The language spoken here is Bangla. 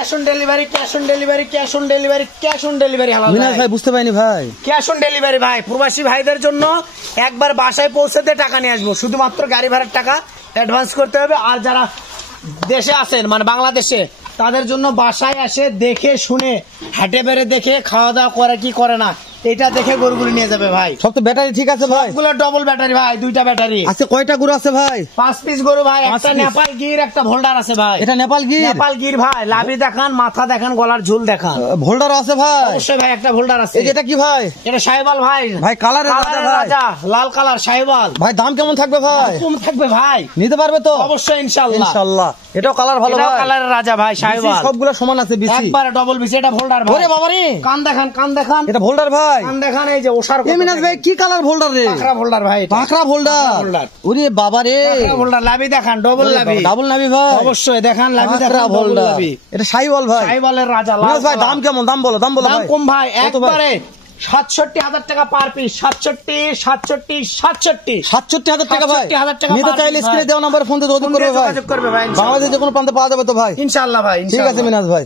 Cash on delivery, cash on delivery, cash on delivery, cash on delivery. Minaj ভাই বুঝতে পারিনি ভাই, ক্যাশ অন ডেলিভারি ভাই, প্রবাসী ভাইদের জন্য একবার বাসায় পৌঁছাতে টাকা নিয়ে আসবো, শুধুমাত্র গাড়ি ভাড়ার টাকা অ্যাডভান্স করতে হবে। আর যারা দেশে আছেন মানে বাংলাদেশে, তাদের জন্য বাসায় এসে দেখে শুনে হাটে বেড়ে দেখে খাওয়া দাওয়া করে কি করে না এটা দেখে গরুগুলো নিয়ে যাবে ভাই। সব তো ব্যাটারি ঠিক আছে ভাই? সবগুলো ডবল ব্যাটারি ভাই, 2টা ব্যাটারি আচ্ছা। কয়টা গরু আছে ভাই? 5 পিস গরু ভাই, একটা নেপাল গির, একটা ভোল্ডার আছে ভাই। এটা নেপাল গির? নেপাল গির ভাই, লাভি দেখান, মাথা দেখান, গলার ঝুল দেখান। ভোল্ডার আছে ভাই? অবশ্যই ভাই, একটা ভোল্ডার আছে। এটা কি ভাই? এটা শাহিওয়াল ভাই। ভাই কালারের রাজা, লাল কালার শাহিওয়াল ভাই। দাম কেমন থাকবে ভাই? কম থাকবে ভাই, নিতে পারবে তো? অবশ্যই ইনশাআল্লাহ। ইনশাআল্লাহ। এটাও কালার ভালো ভাই, কালারের রাজা ভাই শাহিওয়াল। সবগুলো সমান আছে, বিসি একবারে ডবল বিসি। এটা ভোল্ডার ভাই। ওরে বাবা রে, কান দেখান, কান দেখান। এটা ভোল্ডার ভাই, কান দেখান। এই যে ওশার মিনাজ ভাই কি কালার ভোল্ডার রে? পাকড়া ভোল্ডার ভাই, পাকড়া ভোল্ডার। ওরে বাবা রে, পাকড়া ভোল্ডার। লাভি দেখান, ডবল লাভি। ডাবল নাভি ভাই? অবশ্যই দেখান, লাভি দেখান, ডবল ভোল্ডার। লাভি। এটা শাহিওয়াল ভাই, শাহিওয়ালের রাজা। মিনাজ ভাই দাম কেমন? দাম বলো, দাম বলো দাম ভাই। কম ভাই, একবারে 67,000 টাকা পার পিস। 67,000 টাকা ভাই। 67,000 টাকা নিতে চাইলে স্ক্রিনে দেওয়া নাম্বারে ফোন দিয়ে যোগাযোগ করবে ভাই। যোগাযোগ করবে ভাই, বাংলাদেশে যে কোনো প্রান্তে পাওয়া যাবে তো ভাই? ইনশাআল্লাহ ভাই। ঠিক আছে মিনাজ ভাই।